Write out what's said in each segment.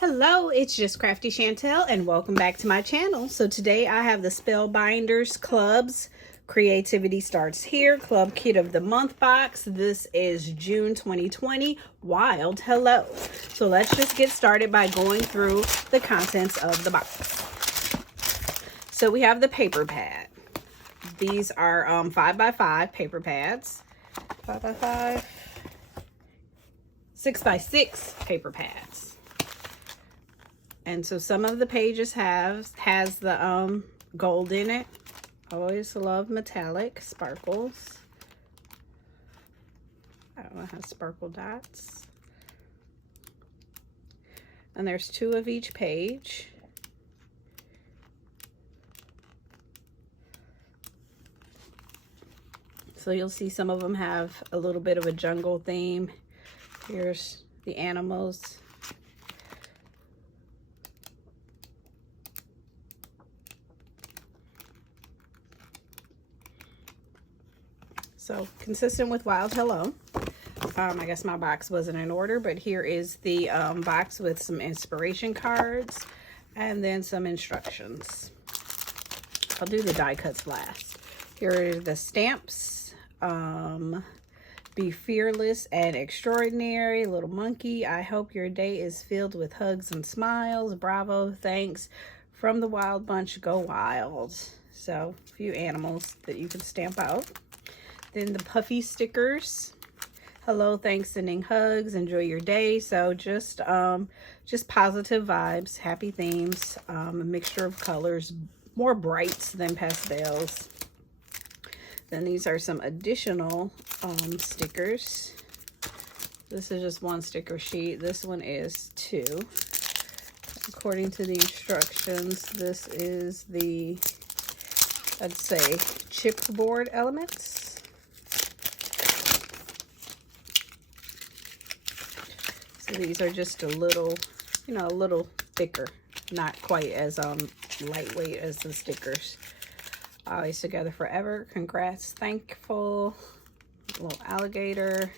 Hello, it's just Crafty Chantel and welcome back to my channel. So today I have the Spellbinders Clubs Creativity Starts Here Club Kit of the Month box. This is June 2020 Wild Hello. So let's just get started by going through the contents of the box. So we have the paper pad. These are 5x5 paper pads. 5x5, 6x6 paper pads. And so some of the pages has the gold in it. I always love metallic sparkles. I don't know, it has sparkle dots. And there's 2 of each page. So you'll see some of them have a little bit of a jungle theme. Here's the animals. So consistent with Wild Hello. I guess my box wasn't in order, but here is the box with some inspiration cards and then some instructions. I'll do the die cuts last. Here are the stamps. Be fearless and extraordinary, little monkey. I hope your day is filled with hugs and smiles. Bravo, thanks. From the Wild Bunch, go wild. So a few animals that you can stamp out. Then the Puffy Stickers. Hello, thanks, sending hugs, enjoy your day. So just positive vibes, happy themes, a mixture of colors, more brights than pastels. Then these are some additional stickers. This is just 1 sticker sheet. This one is 2. According to the instructions, this is the, I'd say, chipboard elements. So these are just a little, a little thicker, not quite as lightweight as the stickers. Always together forever. Congrats, thankful. Little alligator.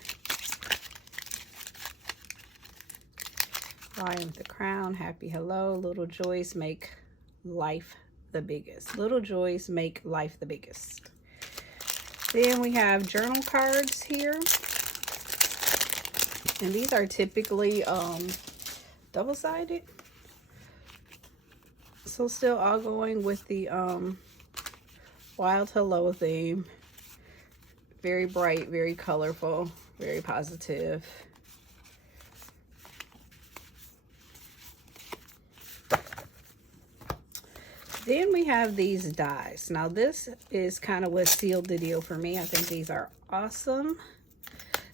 Lion with the crown. Happy hello. Little joys make life the biggest. Little joys make life the biggest. Then we have journal cards here. And these are typically double-sided. So still all going with the Wild Hello theme. Very bright, very colorful, very positive. Then we have these dies. Now this is kind of what sealed the deal for me. I think these are awesome.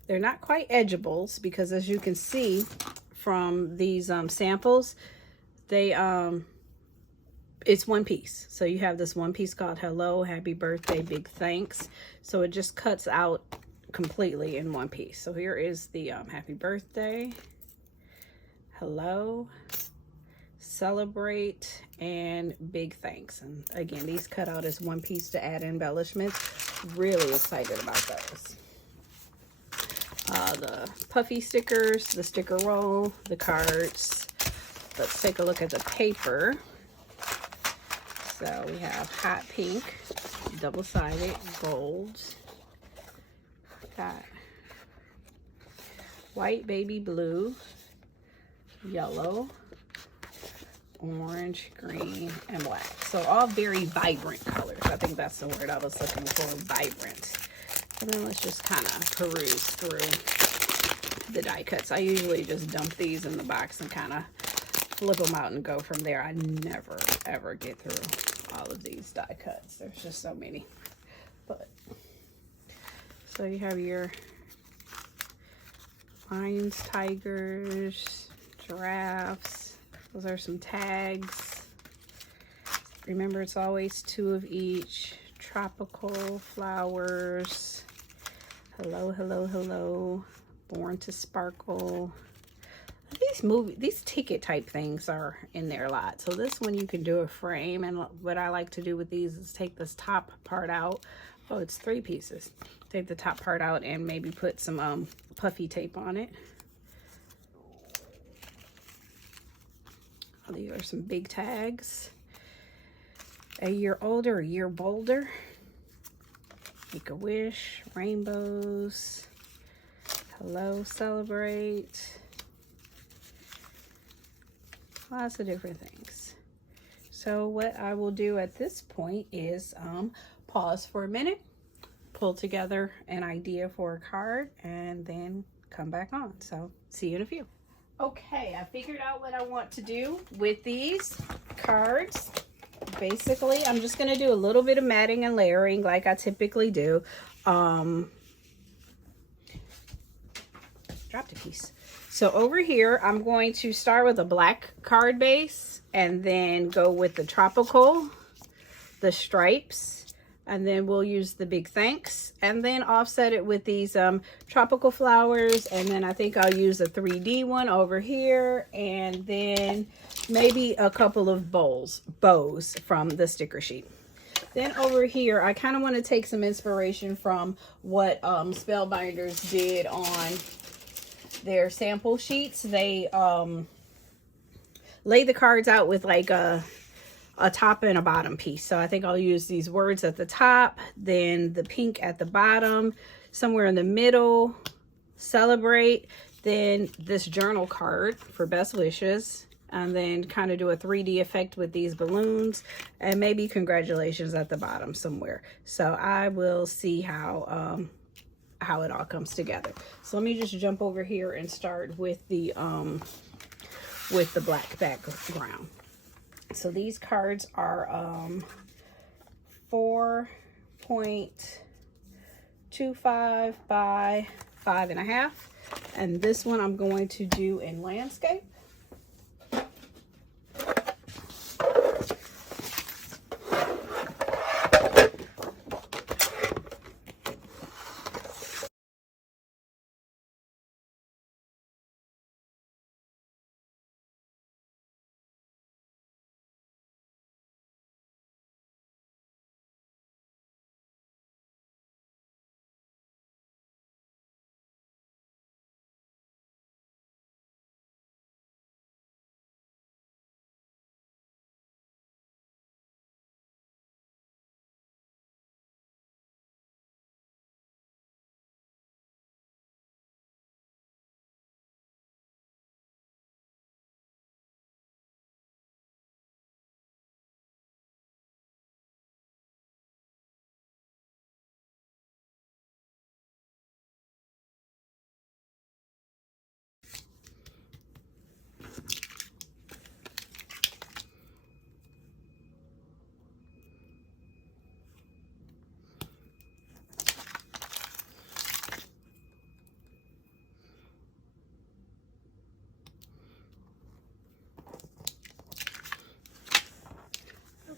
They're not quite edgeables because, as you can see from these samples, they it's one piece. So you have this one piece called hello, happy birthday, big thanks. So it just cuts out completely in one piece. So here is the happy birthday, hello, celebrate, and big thanks. And again, these cut out as one piece to add embellishments. Really excited about those. The Puffy stickers, the sticker roll, the cards. Let's take a look at the paper. So we have hot pink, double-sided, gold. Got white baby blue, yellow, orange, green, and black. So all very vibrant colors. I think that's the word I was looking for, vibrant. And then let's just kind of peruse through the die cuts. I usually just dump these in the box and kind of flip them out and go from there. I never, ever get through all of these die cuts. There's just so many. But so you have your lions, tigers, giraffes. Those are some tags. Remember, it's always 2 of each. Tropical flowers. Hello, hello, hello. Born to sparkle. These ticket type things are in there a lot. So this one you can do a frame, and what I like to do with these is take this top part out. Oh, it's 3 pieces. Take the top part out and maybe put some puffy tape on it. These are some big tags. A year older, a year bolder. Make a wish, rainbows. Hello, celebrate. Lots of different things. So what I will do at this point is pause for a minute, pull together an idea for a card, and then come back on. So see you in a few. Okay, I figured out what I want to do with these cards. Basically, I'm just going to do a little bit of matting and layering like I typically do. Dropped a piece. So over here, I'm going to start with a black card base and then go with the tropical, the stripes, and then we'll use the big thanks and then offset it with these tropical flowers. And then I think I'll use a 3D one over here, and then maybe a couple of bows from the sticker sheet. Then over here, I kind of want to take some inspiration from what Spellbinders did on their sample sheets. They lay the cards out with like a top and a bottom piece. So I think I'll use these words at the top, then the pink at the bottom, somewhere in the middle, celebrate, then this journal card for best wishes, and then kind of do a 3D effect with these balloons, and maybe congratulations at the bottom somewhere. So I will see how it all comes together. So let me just jump over here and start with the black background. So these cards are 4.25 by 5.5, and this one I'm going to do in landscape.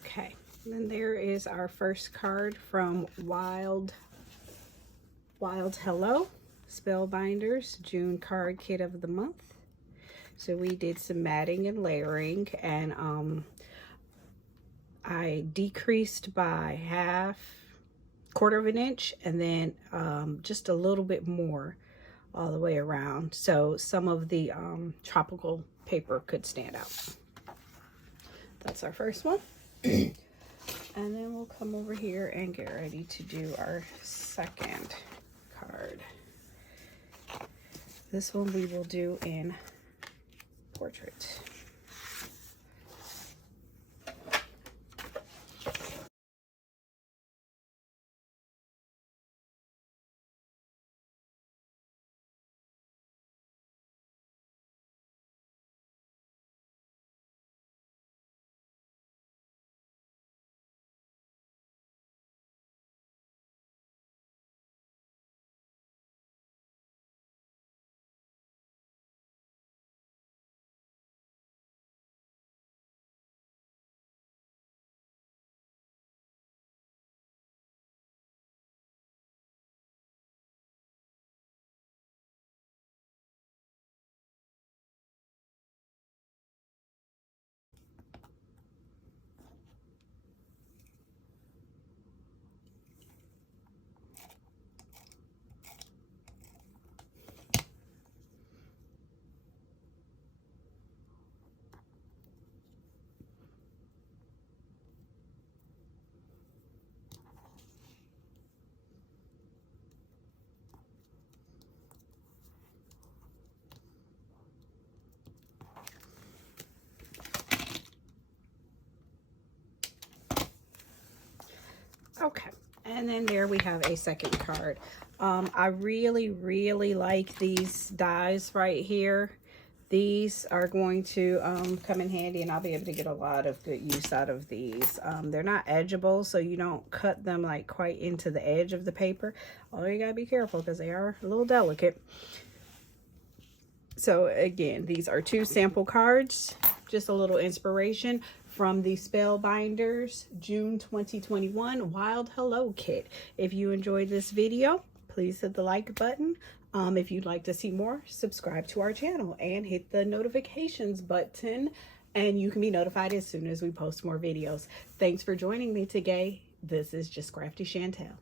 Okay, and then there is our first card from Wild Hello, Spellbinders June card kit of the month. So we did some matting and layering, and I decreased by quarter of an inch, and then just a little bit more all the way around, so some of the tropical paper could stand out. That's our first one. And then we'll come over here and get ready to do our second card. This one we will do in portrait. And then there we have a second card. I really like these dies right here. These are going to come in handy, and I'll be able to get a lot of good use out of these. They're not edgeable, so you don't cut them like quite into the edge of the paper. Although you gotta be careful because they are a little delicate. So again, these are 2 sample cards, just a little inspiration from the Spellbinders June 2021 Wild Hello Kit. If you enjoyed this video, please hit the like button. If you'd like to see more, subscribe to our channel and hit the notifications button, and you can be notified as soon as we post more videos. Thanks for joining me today. This is Just Crafty Chantel.